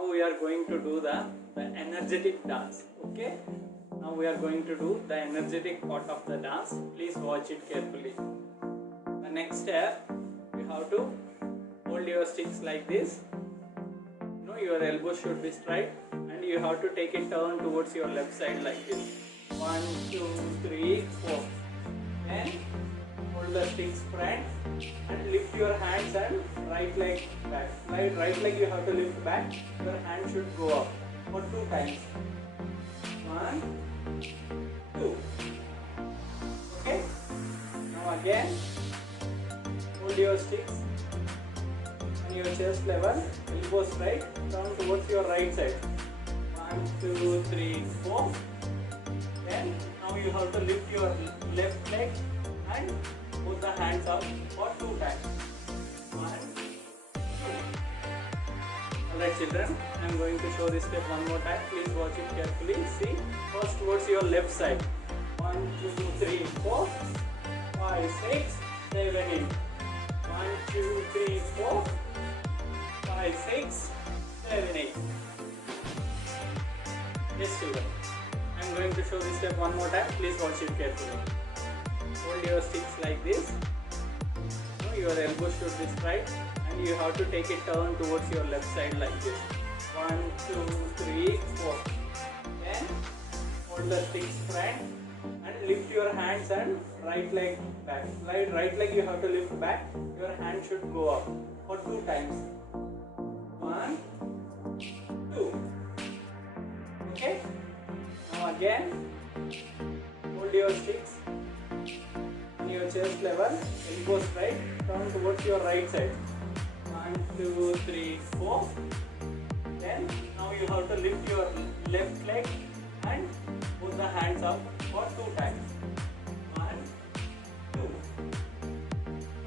now we are going to do the energetic dance. Okay, now we are going to do the energetic part of the dance. Please watch it carefully. The next step, you have to hold your sticks like this. Your elbow should be straight and you have to take a turn towards your left side like this. 1, 2, 3, 4. Then hold the sticks front and lift your hands and right leg back. Right leg you have to lift back. Your hand should go up for 2 times. 1, 2. Okay. Now again, hold your sticks on your chest level, elbow straight, turn towards your right side. 1, 2, 3, 4. Then now you have to lift your left leg and put the hands up for 2 times. 1, 2. Alright children, I am going to show this step one more time. Please watch it carefully. See, first towards your left side. 1, 2, 3, 4, 5, 6, 7, 8. 1, 2, 3, 4, 5, 6, 7, 8. Yes children, I am going to show this step one more time. Please watch it carefully. Hold your sticks like this. Your elbow should be straight and you have to take a turn towards your left side like this. 1, 2, 3, 4. Then hold the sticks front and lift your hands and right leg back. Right leg you have to lift back. Your hand should go up for 2 times. 1, 2. Okay. Now again, hold your sticks on your chest level, elbow straight, turn towards your right side. 1, 2, 3, 4. Then now you have to lift your left leg and put the hands up for 2 times. 1, 2.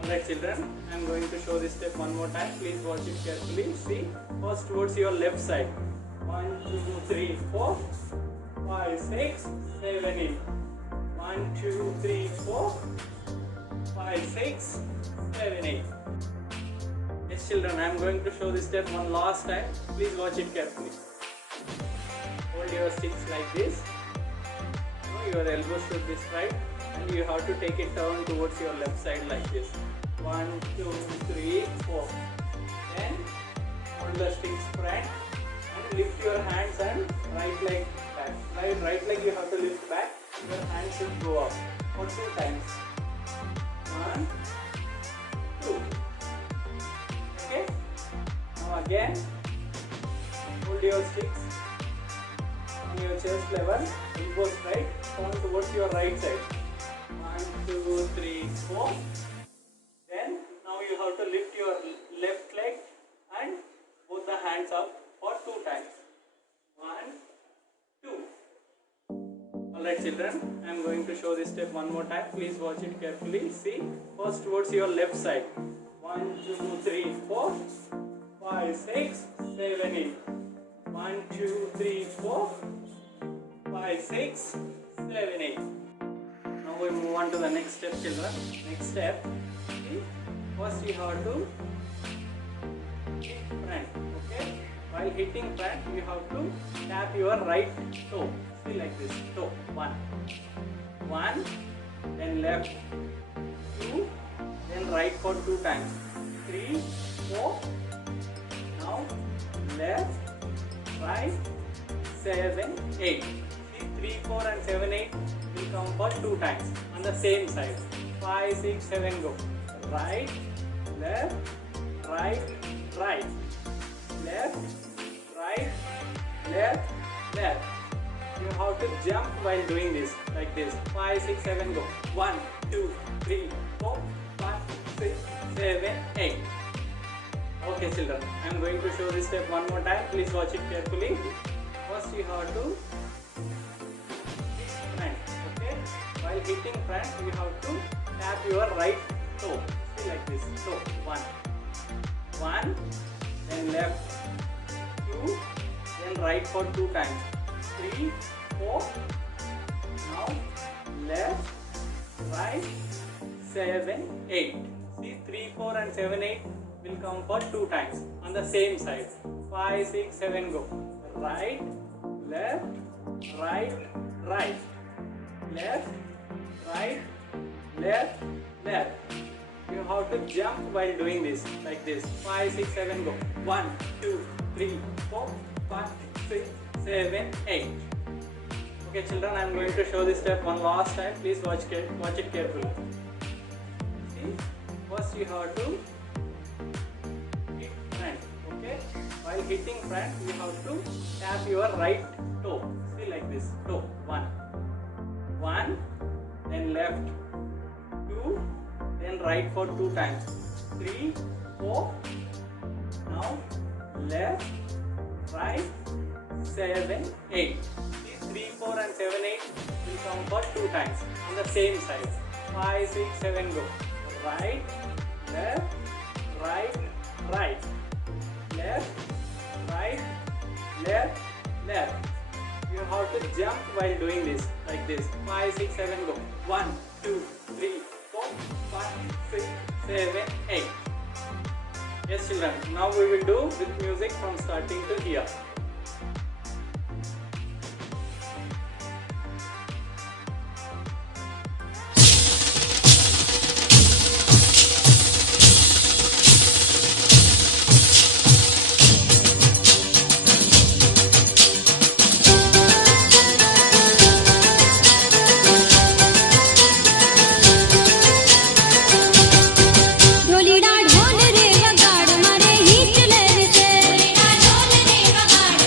Alright children, I am going to show this step one more time. Please watch it carefully. See, first towards your left side. 1, 2, 3, 4, 5, 6, 7, 8. 1, 2, 3, 4, 5, 6, 7, 8. Yes children, I am going to show this step one last time. Please watch it carefully. Hold your sticks like this. Your elbow should be straight and you have to take a turn towards your left side like this. 1, 2, 3, 4. Then hold the sticks front and lift your hands and right leg back. Right leg you have to lift back. Your hand should go up for 2 times. 1, 2. Okay. Now again, hold your sticks on your chest level, elbow straight, turn towards your right side. 1, 2, 3, 4. Then now you have to lift your left leg and put the hands up for 2 times. 1, 2. Alright children, I am going to show this step one more time. Please watch it carefully. See, first towards your left side. 1, 2, 3, 4, 5, 6, 7, 8. 1, 2, 3, 4, 5, 6, 7, 8. Now we move on to the next step children. Next step, see, first you have to hit front. Okay, while hitting front you have to tap your right toe. See like this, toe. 1, then left, 2, then right for 2 times. 3, 4. Now left, right, 7, 8. See, 3, 4 and 7, 8 will come for 2 times on the same side. 5, 6, 7 go. Right, left, right, right. Left, right, left, left. You have to jump while doing this like this. 5, 6, 7 go. 1, 2, 3, 4, 5, 6, 7, 8. Okay children, I am going to show this step one more time. Please watch it carefully. First you have to hit front. Okay, while hitting front you have to tap your right toe. See like this. Toe. 1, then left, 2, then right for 2 times. 3, 4. Now left, right, 7, 8. See, 3, 4 and 7, 8 will count for 2 times on the same side. 5, 6, 7, go. Right, left, right, right, left, right, left, left. You have to jump while doing this, like this. 5, 6, 7, go. 1, 2, 3, 4, 5, 6, 7, 8. Okay, children, I am going to show this step one last time. Please watch it carefully. See, first you have to hit front. Okay, while hitting front, you have to tap your right toe. See, like this. Toe. 1, then left. 2, then right for 2 times. 3, 4. Now left, right, 7, 8. These 3, 4 and 7, 8 will come for 2 times on the same side. 5, 6, 7, go. Right, left, right, right, left, right, left, left. You have to jump while doing this, like this. 5, 6, 7, go. 1, 2, 3, 4, 5, 6, 7, 8. Yes, children. Now we will do with music from starting to here. ढोलीडा ढोल रे वगाड़ मारे ही चले vice ढोलीडा ढोल रे वगाड़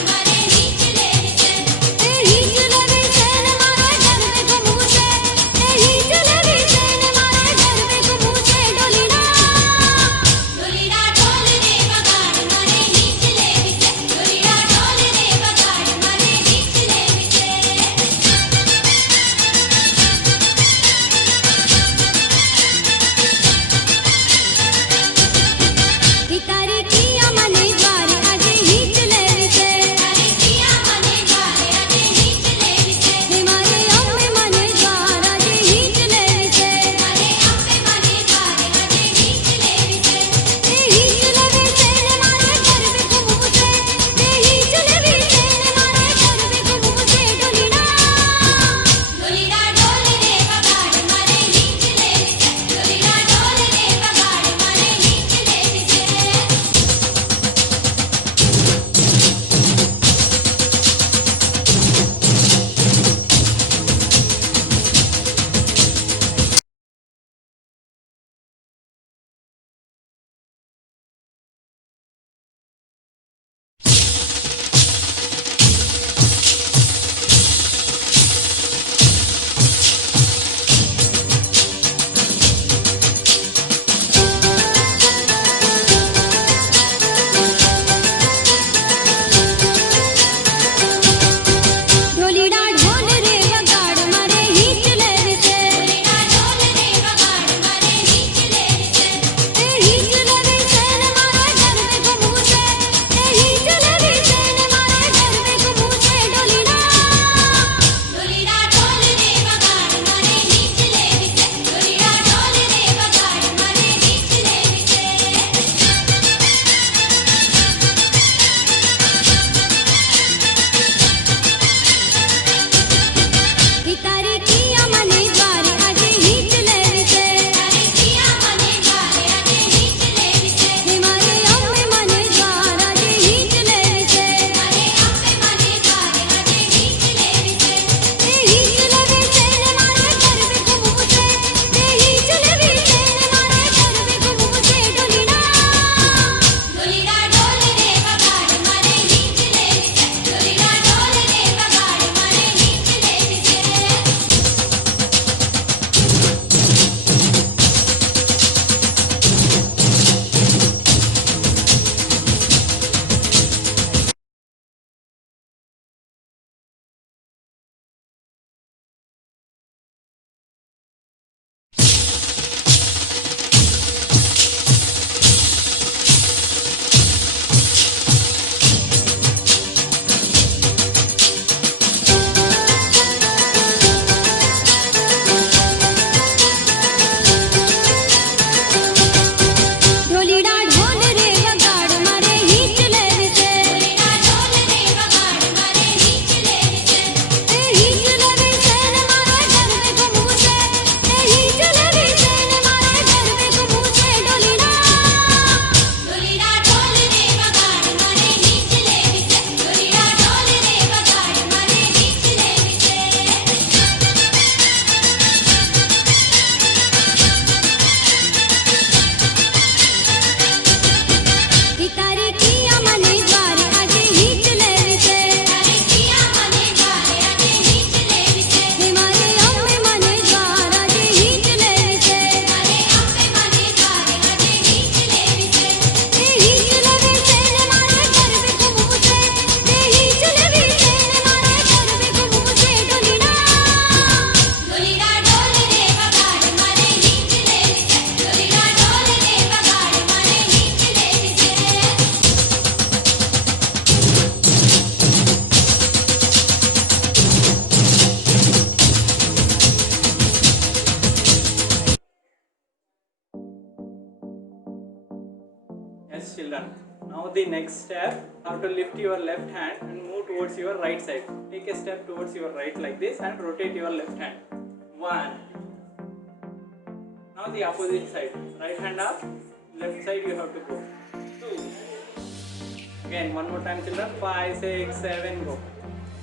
Now the next step, how to lift your left hand and move towards your right side. Take a step towards your right like this and rotate your left hand. 1. Now the opposite side. Right hand up, left side you have to go. 2. Again, one more time children. 5, 6, 7, go.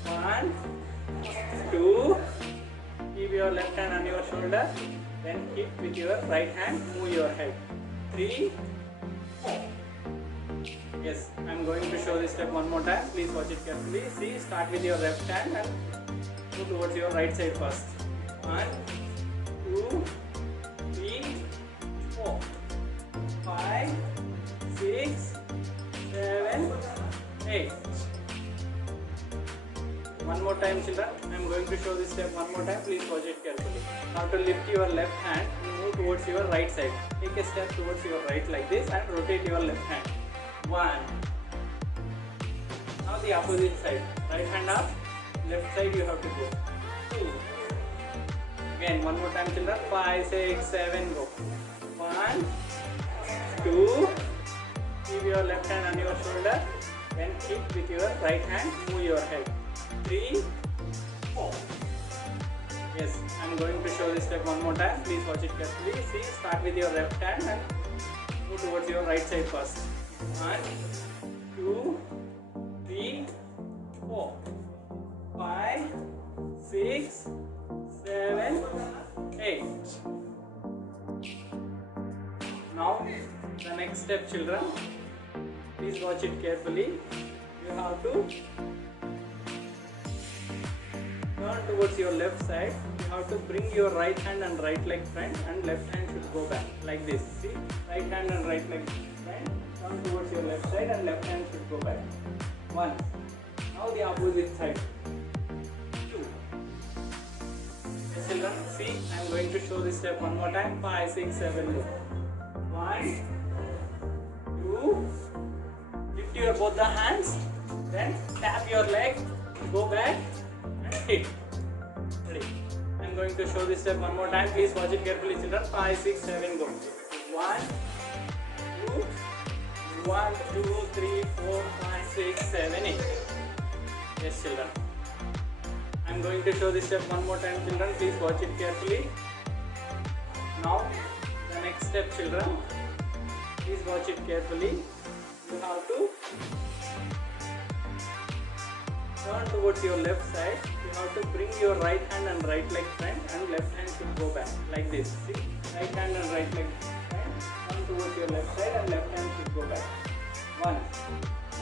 1, 2. Keep your left hand on your shoulder. Then keep with your right hand, move your head. 3, 4. Yes, I am going to show this step one more time. Please watch it carefully. See, start with your left hand and move towards your right side first. 1, 2, 3, 4, 5, 6, 7, 8. One more time children, I am going to show this step one more time. Please watch it carefully. Now to lift your left hand and move towards your right side. Take a step towards your right like this and rotate your left hand. 1. Now the opposite side. Right hand up, left side you have to go. 2. Again, one more time children. 5, 6, 7, go. 1, 2. Keep your left hand on your shoulder. Then keep with your right hand, move your head. 3, 4. Yes, I am going to show this step one more time. Please watch it carefully. See, start with your left hand and move towards your right side first. 1, 2, 3, 4, 5, 6, 7, 8. Now the next step children, please watch it carefully. You have to turn towards your left side. You have to bring your right hand and right leg front and left hand should go back like this. See, right hand and right leg front, turn towards your left side and left hand should go back. 1. Now the opposite side. 2. Yes, children, see, I am going to show this step one more time. 5, 6, 7, go. 1, 2. Lift your both the hands, then tap your leg, go back and hit. Ready? I am going to show this step one more time. Please watch it carefully children. 5, 6, 7, go. 1, 2, 1, 2, 3, 4, 5, 6, 7, 8. Yes children. I am going to show this step one more time children. Please watch it carefully. Now the next step children. Please watch it carefully. You have to turn towards your left side. You have to bring your right hand and right leg front and left hand should go back like this. See, right hand and right leg front, turn towards your left side and left hand should go back. 1.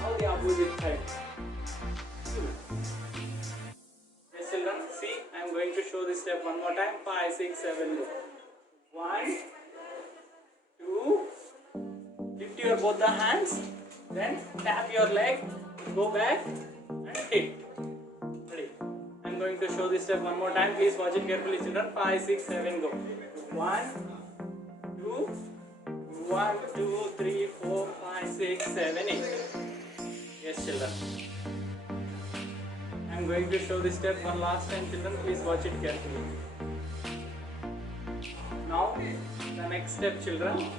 Now the opposite side. 2. Yes children, see, I am going to show this step one more time. 5, 6, 7, go. 1, 2. Lift your both the hands, then tap your leg, go back and hit. Ready? I am going to show this step one more time. Please watch it carefully children. 5, 6, 7, go. 1, 2, 1, 2, 3, 4, 5, 6, 7, 8. Yes children. I am going to show this step one last time children. Please watch it carefully. Now the next step children.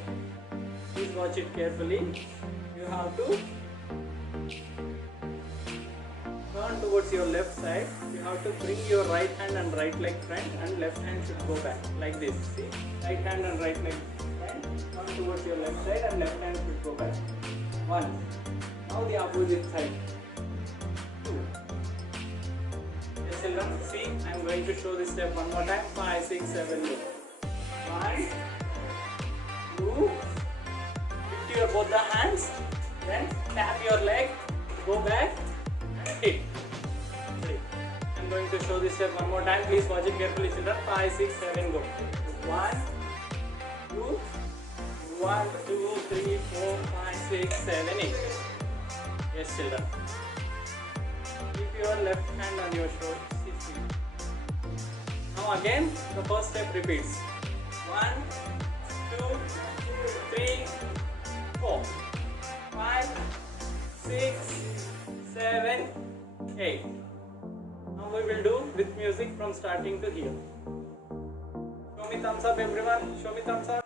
Please watch it carefully. You have to turn towards your left side. You have to bring your right hand and right leg front and left hand should go back like this. See, right hand and right leg front, turn towards your left side and left hand should go back. 1. Now the opposite side. 2. Yes children, see, I am going to show this step one more time. 5, 6, 7, go. 1, 2. Lift your both the hands, then tap your leg, go back and hit. Ready? I am going to show this step one more time. Please watch it carefully children. 5, 6, 7, go. 1, 2, 1, 2, 3, 4, 5, 6, 7, 8. Yes children. Keep your left hand on your shoulder. Now again the first step repeats. 1, 2, 3, 4, 5, 6, 7, 8. Now we will do with music from starting to here. Show me thumbs up everyone. Show me thumbs up.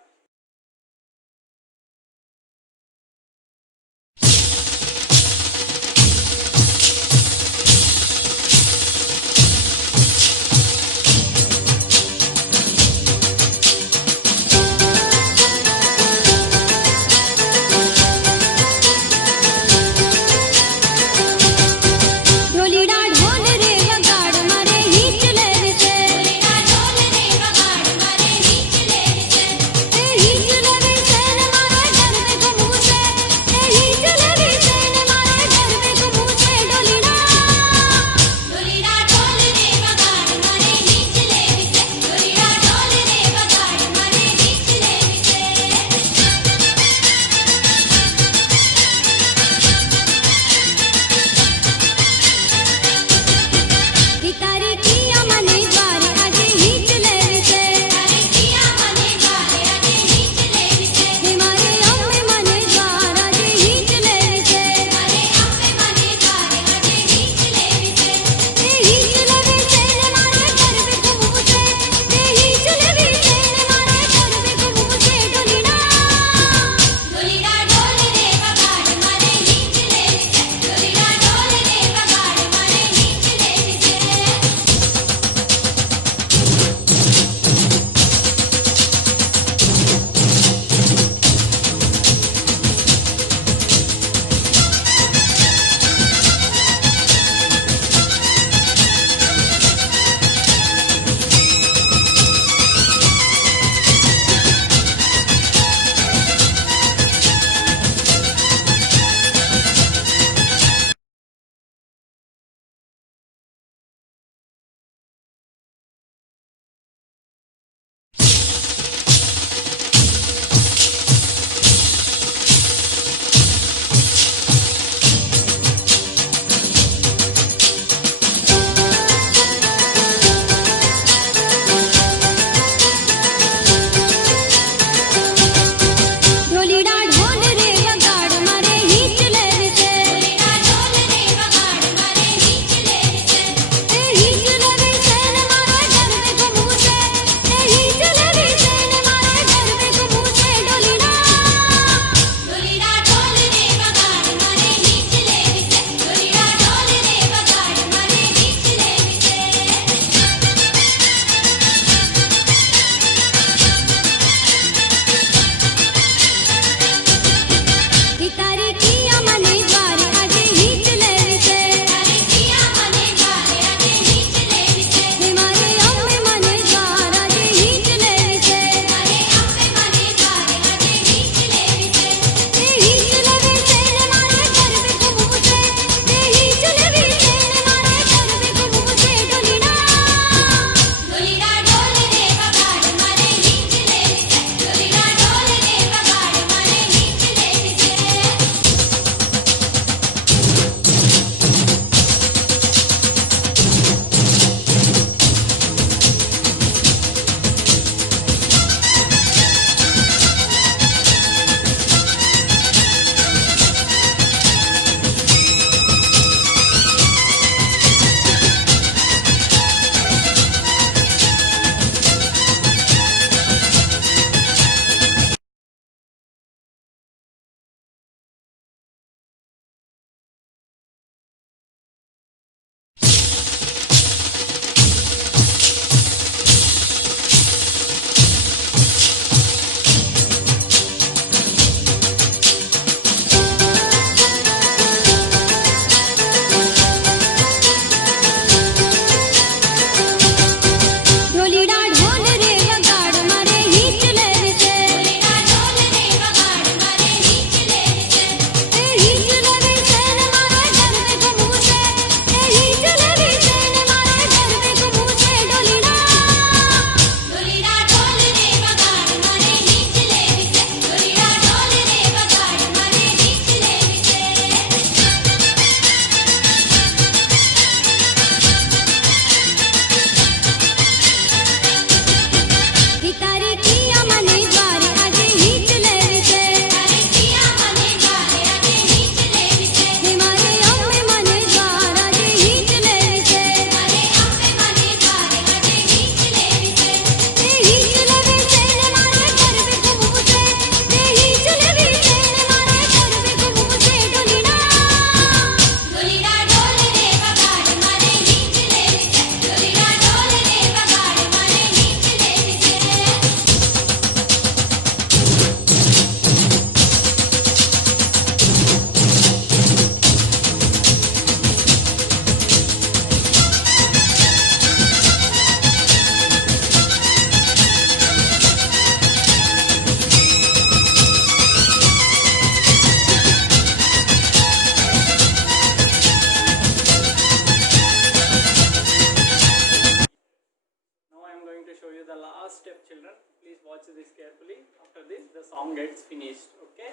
children. Please watch this carefully. After this, the song gets finished. Okay.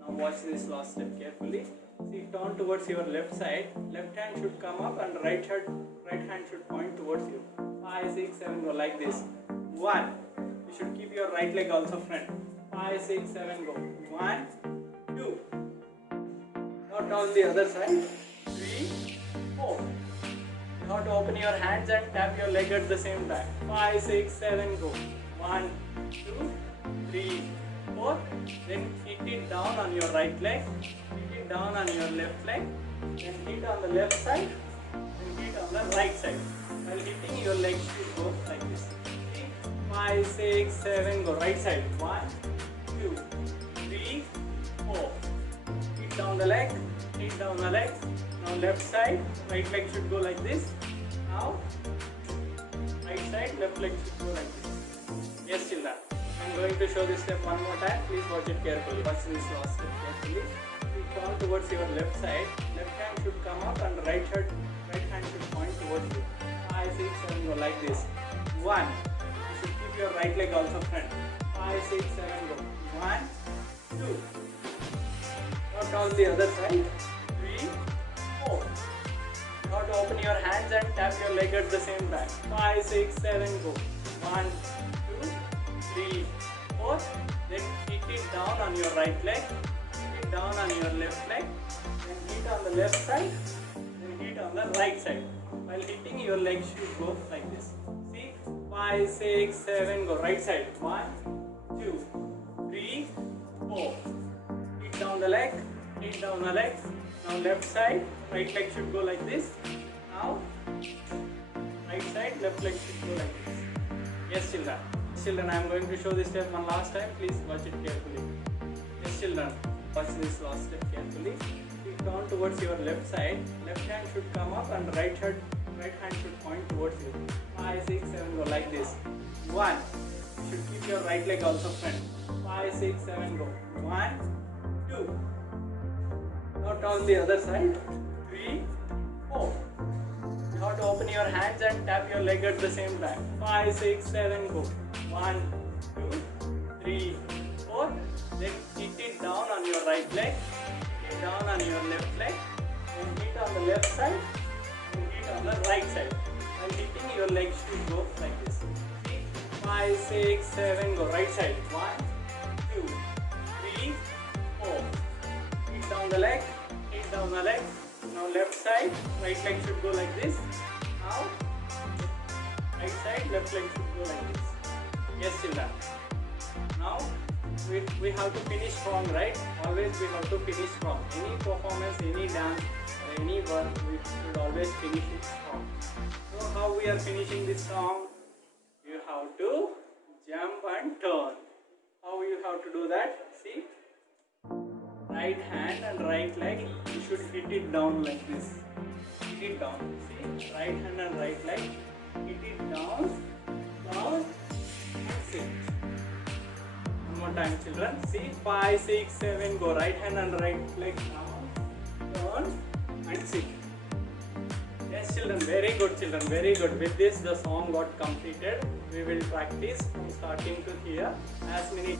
Now watch this last step carefully. See, turn towards your left side. Left hand should come up and right hand should point towards you. 5, 6, 7, go like this. 1. You should keep your right leg also front. 5, 6, 7, go. 1, 2. Now turn the other side. 3, 4. You have to open your hands and tap your leg at the same time. 5, 6, 7, go. 1, 2, 3, 4. Then hit it down on your right leg. Hit it down on your left leg. Then hit on the left side. Then hit on the right side. While hitting, your legs should go like this. 5, 6, 7, go. Right side. 1, 2, 3, 4. Hit down the leg. Hit down the leg. Now left side. Right leg should go like this. Now right side. Left leg should go like this. Yes, children. I am going to show this step one more time. Please watch it carefully. Watch this last step carefully. You turn towards your left side. Left hand should come up and right hand should point towards you. 5, 6, 7, go like this. 1. You should keep your right leg also front. 5, 6, 7, go. 1, 2. Now turn the other side. 3, 4. You have to open your hands and tap your leg at the same time. 5, 6, 7, go. 1, 2, 3, 4. Then hit it down on your right leg. Hit it down on your left leg. Then hit on the left side. Then hit on the right side. While hitting, your legs should go like this. See? 5, 6, 7, go. Right side. 1, 2, 3, 4. Hit down the leg. Hit down the leg. Now left side. Right leg should go like this. Now right side. Left leg should go like this. Yes, children. Children, I am going to show this step one last time. Please watch it carefully. Yes, children. Watch this last step carefully. You turn towards your left side. Left hand should come up and right hand should point towards you. 5, 6, 7, go like this. 1. You should keep your right leg also front. 5, 6, 7, go. 1, 2. Now turn the other side. 3, 4. You have to open your hands and tap your leg at the same time. 5, 6, 7, go. 1, 2, 3, 4. Then hit it down on your right leg. Hit it down on your left leg. Then hit on the left side. Then hit on the right side. While hitting, your legs should go like this. 5, 6, 7, go. Right side. 1, 2, 3, 4. Hit down the leg. Hit down the leg. Now left side. Right leg should go like this. Now right side. Left leg should go like this. Yes, children. Now we have to finish strong, right? Always we have to finish strong. Any performance, any dance, or any work, we should always finish it strong. So how we are finishing this song? You have to jump and turn. How you have to do that? See? Right hand and right leg, you should hit it down like this. Hit it down. See? Right hand and right leg. Hit it down, down, and sit. One more time, children. See? 5, 6, 7, go. Right hand and right leg down, turn, and sit. Yes, children. Very good, children. Very good. With this, the song got completed. We will practice from starting to here as many